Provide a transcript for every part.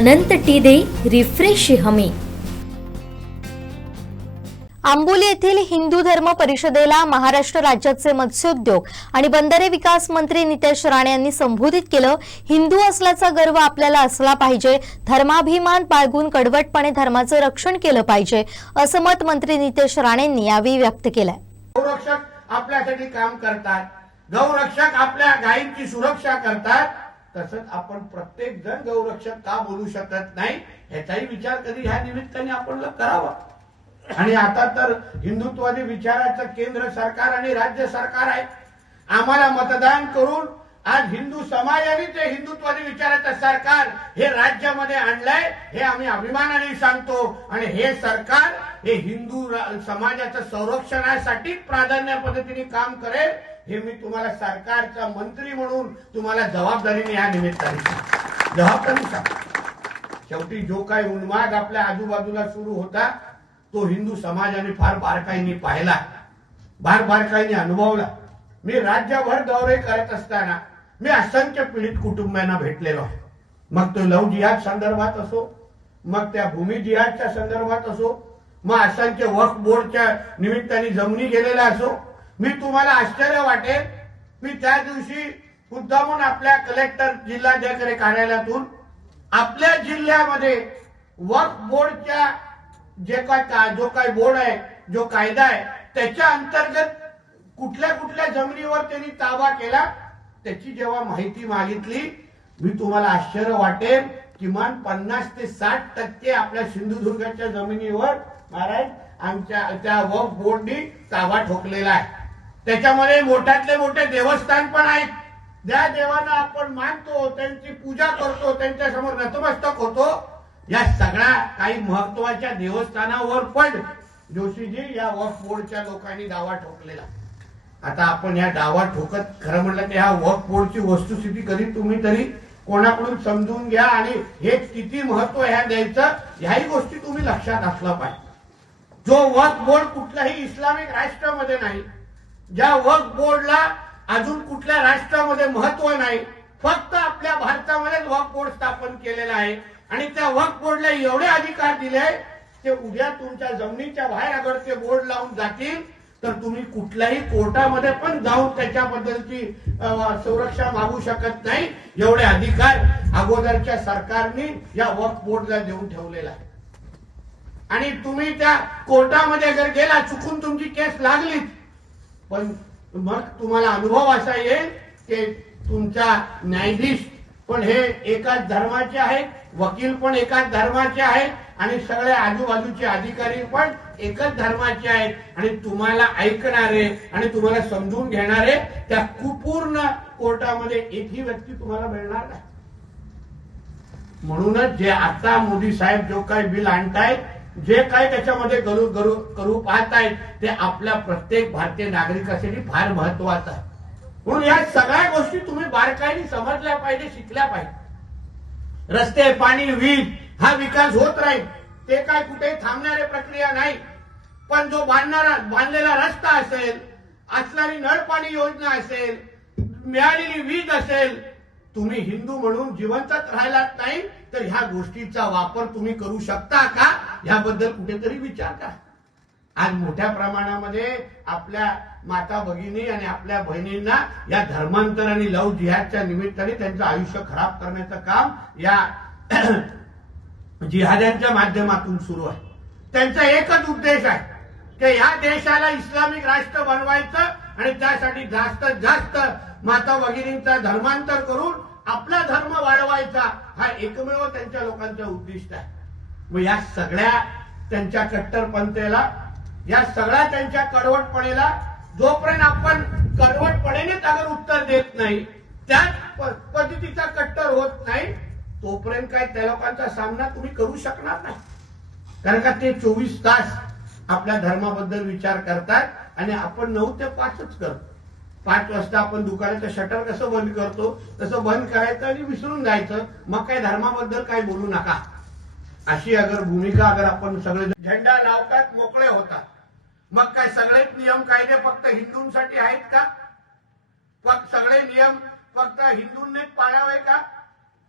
अनंत T दे refresh हमी. आंबोली येथील हिंदू धर्म परिषदेला महाराष्ट्र राज्याचे मत्स्योद्योग आणि बंदरे विकास मंत्री नितेश राणे यांनी संबोधित केलं. हिंदू असल्याचा गर्व आपल्याला असला पाहिजे. धर्माभिमान बाळगून कडवटपणे धर्माचं रक्षण केलं पाहिजे असं मत मंत्री नितेश राणेंनी यावेळी व्यक्त केलंय. गौरक्षक आपल्यासाठी काम करतात. गौरक्षक आपल्या गायींची सुरक्षा करतात. तसंच आपण प्रत्येक जण गौरक्षक का बोलू शकत नाही ह्याचाही विचार कधी ह्या निमित्ताने आपण करावा. आणि आता तर हिंदुत्वादी विचाराचं केंद्र सरकार आणि राज्य सरकार आहे. आम्हाला मतदान करून आज हिंदू समाजाने ते हिंदुत्वादी विचाराचं सरकार हे राज्यामध्ये आणलंय हे आम्ही अभिमानाने सांगतो. आणि हे सरकार हे हिंदू समाजाचं समाजाच्या संरक्षणासाठी प्राधान्य पद्धतीने काम करेल हे मी तुम्हाला सरकारचा मंत्री म्हणून तुम्हाला जबाबदारीने या निमित्ताने जबाबदारी सांगतो. शेवटी जो काही उन्माद आपल्या आजूबाजूला सुरू होता तो हिंदू समाजाने फार बारकाईने पाहिला. फार बारकाईने अनुभवला. मी राज्यभर दौरे करत असताना मी असंख्य पीडित कुटुंबियांना भेटलेलो आहे. मग तो लव जिहाद संदर्भात असो मग त्या भूमी जिहादच्या संदर्भात असो मग असंख्य वक्फ बोर्डच्या निमित्ताने जमिनी गेलेला असो मी तुम्हाला आश्चर्य वाटेल मी त्या दिवशी मुद्दामून आपल्या कलेक्टर जिल्हाधिकारी कार्यालयातून आपल्या जिल्ह्यामध्ये वक्फ बोर्डच्या जे काय का- जो काही बोर्ड आहे जो कायदा आहे त्याच्या अंतर्गत कुठल्या कुठल्या जमिनीवर त्यांनी ताबा केला त्याची जेव्हा माहिती मागितली मी तुम्हाला आश्चर्य वाटेल किमान पन्नास ते साठ टक्के आपल्या सिंधुदुर्गाच्या जमिनीवर महाराज आमच्या त्या वक्फ बोर्डनी ताबा ठोकलेला आहे. त्याच्यामध्ये मोठ्यातले मोठे देवस्थान पण आहेत. ज्या देवाला आपण मानतो त्यांची पूजा करतो त्यांच्यासमोर नतमस्तक होतो या सगळ्या काही महत्त्वाच्या देवस्थानावर पण जोशीजी या वक्फ बोर्डच्या लोकांनी दावा ठोकलेला. आता आपण या दावा ठोकत खरं म्हणलं की ह्या वक्फ बोर्डची वस्तुस्थिती कधी तुम्ही तरी कोणाकडून समजून घ्या आणि हे किती महत्त्व ह्या द्यायचं ह्याही गोष्टी तुम्ही लक्षात असलं पाहिजे. जो वक्फ बोर्ड कुठल्याही इस्लामिक राष्ट्रामध्ये नाही ज्या वक्फ बोर्डला अजून कुठल्या राष्ट्रामध्ये महत्त्व नाही फक्त आपल्या भारतामध्येच वक्फ बोर्ड स्थापन केलेलं आहे. आणि त्या वक्फ बोर्डला एवढे अधिकार दिले ते उद्या तुमच्या जमिनीच्या बाहेर अगर ते बोर्ड लावून जातील. तर तुम्ही कुठल्याही कोर्टामध्ये पण जाऊन त्याच्याबद्दलची संरक्षण मागू शकत नाही. एवढे अधिकार अगोदरच्या सरकारने या वक्फ बोर्डला देऊन ठेवलेला आहे आणि तुम्ही त्या कोर्टामध्ये जर गेला चुकून तुमची केस लागलीच पण मग तुम्हाला अनुभव असा येईल की तुमचा न्यायाधीश पण हे एकाच धर्माचे आहेत वकील पण एकाच धर्माचे आहेत आणि सगळे आजूबाजूचे अधिकारी पण एकच धर्माचे आहेत. आणि तुम्हाला ऐकणारे आणि तुम्हाला समजून घेणारे त्या कुपूर्ण कोर्टामध्ये एकही व्यक्ती तुम्हाला मिळणार नाही. म्हणूनच जे आता मोदी साहेब जो काही बिल आणतायत जे काही त्याच्यामध्ये करू करू करू पाहतायत ते आपल्या प्रत्येक भारतीय नागरिकासाठी फार महत्वाचं आहे. म्हणून या सगळ्या गोष्टी तुम्ही बारकाईने समजल्या पाहिजे शिकल्या पाहिजे. रस्ते पाणी वीज हा विकास होत राहील. ते काय कुठेही थांबणारी प्रक्रिया नाही. पण जो बांधणारा बांधलेला रस्ता असेल असणारी नळपाणी योजना असेल मिळालेली वीज असेल तुम्ही हिंदू म्हणून जिवंतच राहिलात नाही तर ह्या गोष्टीचा वापर तुम्ही करू शकता का? याबद्दल कुठेतरी विचार करा. आज मोठ्या प्रमाणामध्ये आपल्या माता भगिनी आणि आपल्या बहिणींना या धर्मांतर आणि लव जिहादच्या निमित्ताने त्यांचं आयुष्य खराब करण्याचं काम या जिहाद्यांच्या माध्यमातून सुरू आहे. त्यांचा एकच उद्देश आहे की या देशाला इस्लामिक राष्ट्र बनवायचं आणि त्यासाठी जास्तीत जास्त माता भगिनींचा धर्मांतर करून आपला धर्म वाढवायचा हा एकमेव त्यांच्या लोकांचा उद्दिष्ट आहे. मग या सगळ्या त्यांच्या कट्टरपंथेला या सगळ्या त्यांच्या कडवटपणेला जोपर्यंत आपण कडवटपणेनेच अगर उत्तर देत नाही त्याच पद्धतीचा कट्टर होत नाही तोपर्यंत काय त्या लोकांचा सामना तुम्ही करू शकणार नाही. कारण का ते चोवीस तास आपल्या धर्माबद्दल विचार करतात आणि आपण नऊ ते पाचच करतो. पाच वाजता आपण दुकानाचं शटर कसं बंद करतो तसं बंद करायचं आणि विसरून जायचं. मग काय धर्माबद्दल काय बोलू नका. अशी अगर भूमिका अगर आपण सगळे झेंडा लावतात मोकळे होतात. मग काय सगळेच नियम कायदे फक्त हिंदूंसाठी आहेत का? फक्त सगळे नियम फक्त हिंदूंनीच पाळावे का?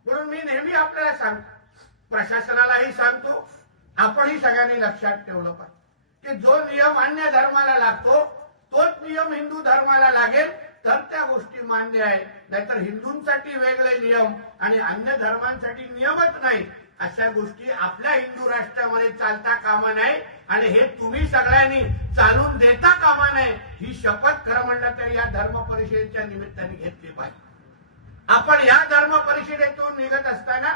म्हणून मी नेहमी आपल्याला सांगतो प्रशासनालाही सांगतो. आपणही सगळ्यांनी लक्षात ठेवलं पाहिजे. की जो नियम अन्य धर्माला लागतो तोच नियम हिंदू धर्माला लागेल तर त्या गोष्टी मान्य आहे नाहीतर हिंदूंसाठी वेगळे नियम आणि अन्य धर्मांसाठी नियमच नाही. अशा गोष्टी आपल्या हिंदू राष्ट्रामध्ये चालता कामा नये आणि हे तुम्ही सगळ्यांनी चालून देता कामा नये ही शपथ खरं म्हणलं तर या धर्म परिषदेच्या निमित्ताने घेतली पाहिजे. आपण या धर्म परिषदेतून निघत असताना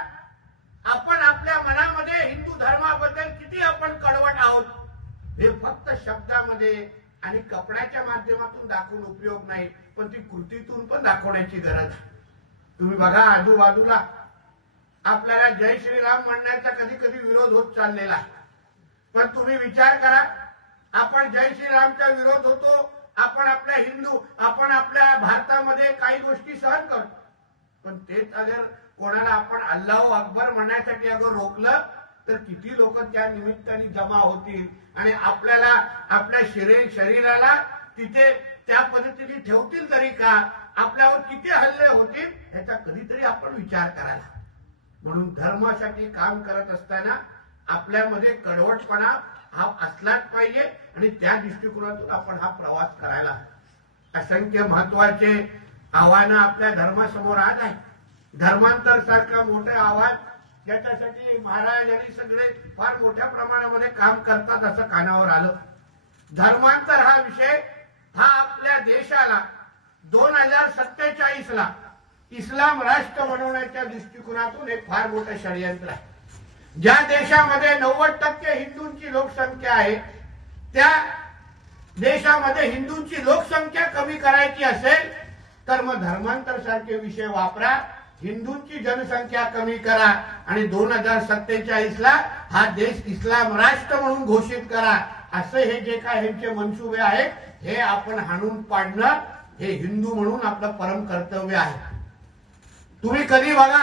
आपण आपल्या मनामध्ये हिंदू धर्माबद्दल किती आपण कडवट आहोत हे फक्त शब्दामध्ये आणि कपड्याच्या माध्यमातून दाखवून उपयोग नाही पण ती कृतीतून पण दाखवण्याची गरज आहे. तुम्ही बघा आजूबाजूला आपल्याला जय श्रीराम म्हणण्याचा कधी कधी विरोध होत चाललेला पण तुम्ही विचार करा आपण जय श्रीरामचा विरोध होतो आपण आपल्या हिंदू आपण आपल्या भारतामध्ये काही गोष्टी सहन करतो. पण तेच अगर कोणाला आपण अल्लाह अकबर म्हणण्यासाठी अगर रोखलं तर किती लोक त्या निमित्ताने जमा होतील? आणि आपल्याला आपल्या शरीर शरीराला तिथे त्या पद्धतीने ठेवतील तरी का? आपल्यावर किती हल्ले होतील? ह्याचा कधीतरी आपण विचार करायला म्हणून धर्मासाठी काम करत असताना आपल्यामध्ये कडवटपणा हा असलाच पाहिजे आणि त्या दृष्टिकोनातून आपण हा प्रवास करायला असंख्य महत्त्वाचे आव्हानं आपल्या धर्मासमोर आज आहे. धर्मांतर सारखं मोठं आव्हान ज्याच्यासाठी महाराज आणि सगळे फार मोठ्या प्रमाणामध्ये काम करतात असं कानावर आलं. धर्मांतर हा विषय हा आपल्या देशाला दोन हजार सत्तेचाळीस ला इस्लाम राष्ट्र बनवण्याच्या दृष्टिकोनातून एक फार मोठं षडयंत्र आहे. ज्या देशामध्ये नव्वद टक्के हिंदूंची लोकसंख्या आहे त्या देशामध्ये हिंदूंची लोकसंख्या कमी करायची असेल तर मग धर्मांतर सारखे विषय वापरा हिंदूंची जनसंख्या कमी करा आणि दोन हजार सत्तेचाळीसला हा देश इस्लाम राष्ट्र म्हणून घोषित करा. असे हे जे काय ह्यांचे मनसुबे आहेत हे आपण हाणून पाडणं हे हिंदू म्हणून आपलं परम कर्तव्य आहे. तुम्ही कधी बघा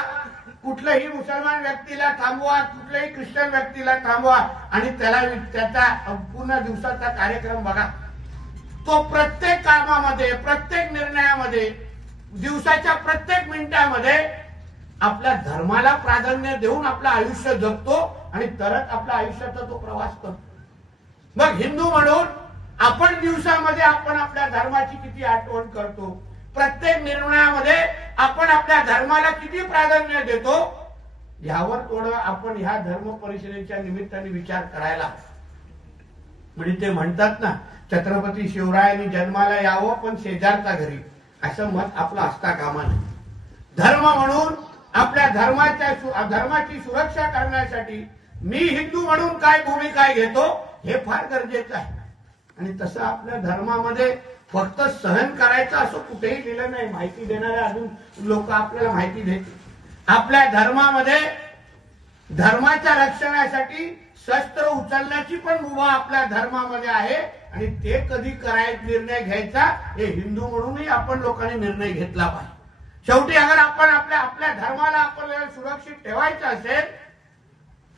कुठल्याही मुसलमान व्यक्तीला थांबवा कुठल्याही ख्रिश्चन व्यक्तीला थांबवा आणि त्याला त्याचा पूर्ण दिवसाचा कार्यक्रम बघा. तो प्रत्येक कामामध्ये प्रत्येक निर्णयामध्ये दिवसाच्या प्रत्येक मिनिटामध्ये आपल्या धर्माला प्राधान्य देऊन आपलं आयुष्य जगतो आणि तरच आपल्या आयुष्याचा तो प्रवास करतो. मग हिंदू म्हणून आपण दिवसामध्ये आपण आपल्या धर्माची किती आठवण करतो? प्रत्येक निर्णयामध्ये आपण आपल्या धर्माला किती प्राधान्य देतो यावर थोडं आपण ह्या धर्म परिषदेच्या निमित्ताने विचार करायला म्हणजे ते म्हणतात ना छत्रपती शिवरायांनी जन्माला यावं पण शेजारचा घरी. असं मत आपलं असता कामा नाही धर्म म्हणून आपल्या धर्माच्या धर्माची सुरक्षा करण्यासाठी मी हिंदू म्हणून काय भूमिका घेतो हे फार गरजेचं आहे. आणि तसं आपल्या धर्मामध्ये फक्त सहन करायचं असं कुठेही लिहिलं नाही. माहिती देणारे अजून लोक आपल्याला माहिती देतील. आपल्या धर्मामध्ये धर्माच्या रक्षणासाठी शस्त्र उचलण्याची पण मुभा आपल्या धर्मामध्ये आहे. आणि ते कधी कराय निर्णय घ्यायचा हे हिंदू म्हणूनही आपण लोकांनी निर्णय घेतला पाहिजे. शेवटी अगर आपण आपल्या आपल्या धर्माला आपल्याला सुरक्षित ठेवायचं असेल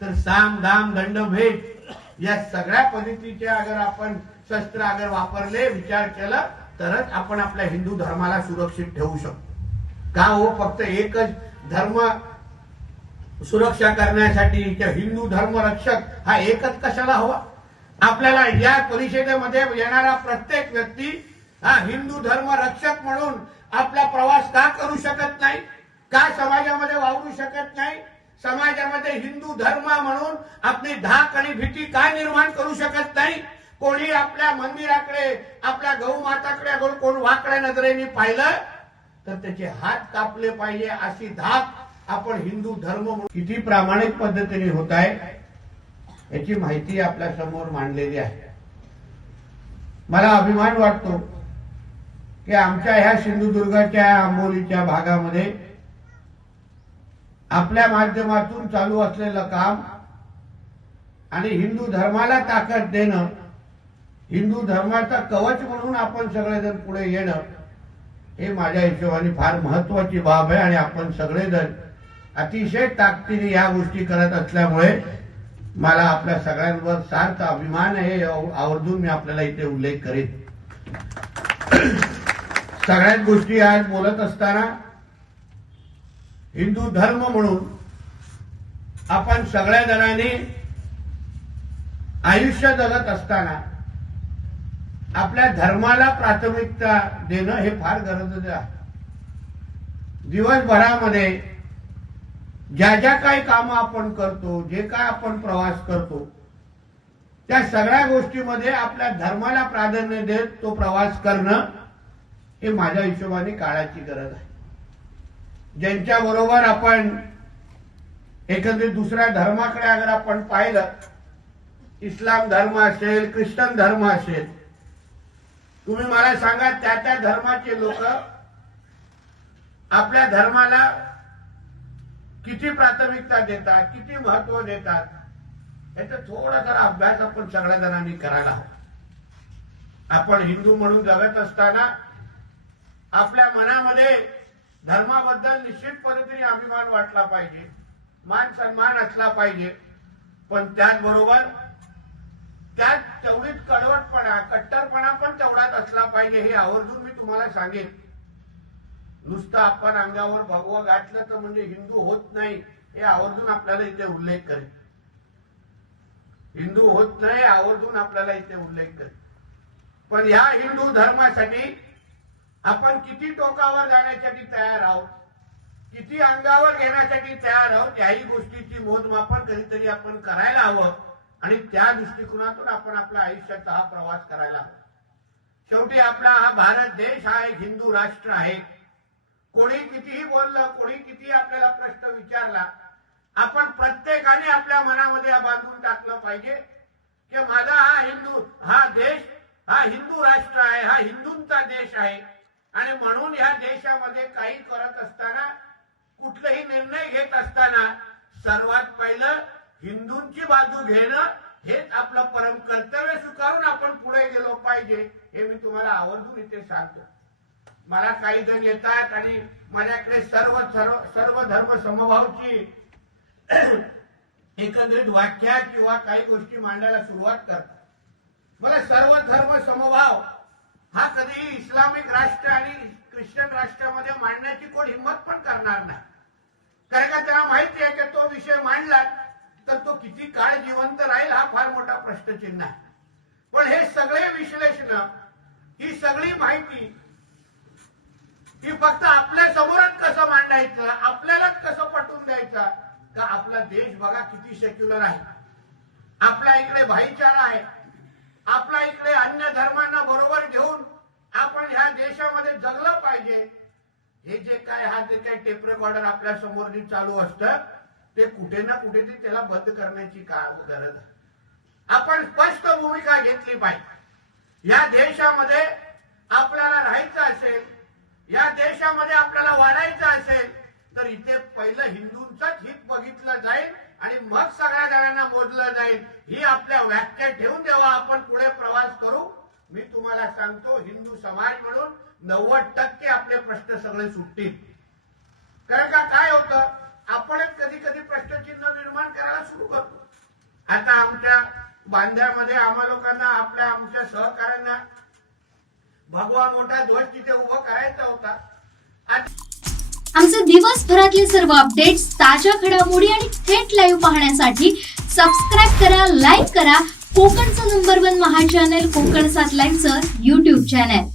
तर साम दाम दंड भेट या सगळ्या पद्धतीचे अगर आपण शस्त्र अगर वापरले विचार केला तरच आपण आपल्या हिंदू धर्माला सुरक्षित ठेवू शकतो. का हो? फक्त एकच धर्म सुरक्षा करण्यासाठी हिंदू धर्म रक्षक हा एकच कशाला हवा? आपल्याला या परिषदेमध्ये येणारा प्रत्येक व्यक्ती हा हिंदू धर्म रक्षक म्हणून आपला प्रवास का करू शकत नाही? का समाजामध्ये वावरू शकत नाही? समाजामध्ये हिंदू धर्म म्हणून आपली धाक आणि भीती का निर्माण करू शकत नाही? कोणी आपल्या मंदिराकडे आपल्या गौ माताकडे कोण वाकड्या नजरेने पाहिलं तर त्याचे हात कापले पाहिजे अशी धाक आपण हिंदू धर्म किती प्रामाणिक पद्धतीने होत आहे याची माहिती आपल्यासमोर मांडलेली आहे. मला अभिमान वाटतो की आमच्या ह्या सिंधुदुर्गाच्या आंबोलीच्या भागामध्ये आपल्या माध्यमातून चालू असलेलं काम आणि हिंदू धर्माला ताकद देणं हिंदू धर्माचा कवच म्हणून आपण सगळेजण पुढे येणं हे माझ्या हिशोबाने फार महत्वाची बाब आहे आणि आपण सगळेजण अतिशय ताकदीने या गोष्टी करत असल्यामुळे मला आपल्या सगळ्यांवर सार्थ अभिमान आहे हे आवर्जून मी आपल्याला इथे उल्लेख करेन. सगळ्याच गोष्टी आज बोलत असताना हिंदू धर्म म्हणून आपण सगळ्या जणांनी आयुष्य जगत असताना आपल्या धर्माला प्राथमिकता देणं हे फार गरजेचं आहे. दिवसभरामध्ये ज्या ज्या काही कामं आपण करतो जे काय आपण प्रवास करतो त्या सगळ्या गोष्टीमध्ये आपल्या धर्माला प्राधान्य देत तो प्रवास करणं हे माझ्या हिशोबाने काळाची गरज आहे. ज्यांच्या बरोबर आपण एखाद्या दुसऱ्या धर्माकडे अगर आपण पाहिलं इस्लाम धर्म असेल ख्रिश्चन धर्म असेल तुम्ही मला सांगा त्या त्या धर्माचे लोक आपल्या धर्माला किती प्राथमिकता देतात किती महत्त्व देतात याचा थोडा जरा अभ्यास आपण सगळ्या जणांनी करायला हवा. आपण हिंदू म्हणून जगत असताना आपल्या मनामध्ये धर्माबद्दल निश्चित पद्धतीने अभिमान वाटला पाहिजे मान सन्मान असला पाहिजे पण त्याचबरोबर त्यात तेवढीच कडवटपणा कट्टरपणा पण तेवढाच असला पाहिजे हे आवर्जून मी तुम्हाला सांगेन. नुसतं आपण अंगावर भगवा गाठलं तर म्हणजे हिंदू होत नाही हे आवर्जून आपल्याला इथे उल्लेख करेल हिंदू होत नाही आवर्जून आपल्याला इथे उल्लेख करेल पण या हिंदू धर्मासाठी आपण किती टोकावर जाण्यासाठी तयार आहोत किती अंगावर घेण्यासाठी तयार आहोत याही गोष्टीची मोजमापन कधीतरी आपण करायला हवं. आणि त्या दृष्टिकोनातून आपण आपल्या आयुष्याचा हा प्रवास करायला हवा. शेवटी आपला हा भारत देश हा एक हिंदू राष्ट्र आहे. कोणी कितीही बोललं कोणी किती आपल्याला प्रश्न विचारला आपण प्रत्येकाने आपल्या मनामध्ये बांधून टाकलं पाहिजे की माझा हा हिंदू हा देश हा हिंदू राष्ट्र आहे हा हिंदूंचा देश आहे. आणि म्हणून ह्या देशामध्ये काही करत असताना कुठलेही निर्णय घेत असताना सर्वात पहिलं हिंदूंची बाजू घेणं हेच आपलं परम कर्तव्य स्वीकारून आपण पुढे गेलो पाहिजे हे मी तुम्हाला आवर्जून इथे सांगतो मला काही जण येतात आणि माझ्याकडे सर्व सर्व सर्व धर्म समभावची एकंदरीत व्याख्या किंवा काही गोष्टी मांडायला सुरुवात करतात. मला सर्व धर्म समभाव हा कधीही इस्लामिक राष्ट्र आणि ख्रिश्चन राष्ट्रामध्ये मांडण्याची कोण हिंमत पण करणार नाही. कारण का त्याला माहिती आहे की तो विषय मांडला तर तो किती काळ जिवंत राहील हा फार मोठा प्रश्नचिन्ह आहे. पण हे सगळे विश्लेषण ही सगळी माहिती ही फक्त आपल्या समोरच कसं मांडायचं आपल्यालाच कसं पटवून द्यायचं का आपला देश बघा किती सेक्युलर आहे. आपल्या इकडे भाईचारा आहे. आपल्या इकडे अन्य धर्मांना बरोबर घेऊन आपण ह्या देशामध्ये जगलं पाहिजे. हे जे काय हा जे काही टेप रेकॉर्डर आपल्यासमोर चालू असतं ते कुठे ना कुठे ते त्याला बंद करण्याची गरज आहे. आपण स्पष्ट भूमिका घेतली पाहिजे. या देशामध्ये आपल्याला राहायचं असेल या देशामध्ये आपल्याला वाढायचं असेल तर इथे पहिलं हिंदूंचंच हित बघितलं जाईल आणि मग सगळ्या जणांना मोजलं जाईल. ही आपल्या व्याख्या ठेवून देवा आपण पुढे प्रवास करू. मी तुम्हाला सांगतो हिंदू समाज म्हणून नव्वद टक्के आपले प्रश्न सगळे सुटतील. बांध्यामध्ये आम्हा लोकांना आपल्या आमच्या सहकाऱ्यांना भगवा मोठा ध्वज तिथे उभं करायचा होता. आमचे दिवसभरातले सर्व अपडेट्स ताज्या घडामोडी आणि थेट लाईव्ह पाहण्यासाठी सबस्क्राईब करा लाईक करा. कोकणचं नंबर वन महा चॅनल कोकण सात लाईव्हचं युट्यूब चॅनल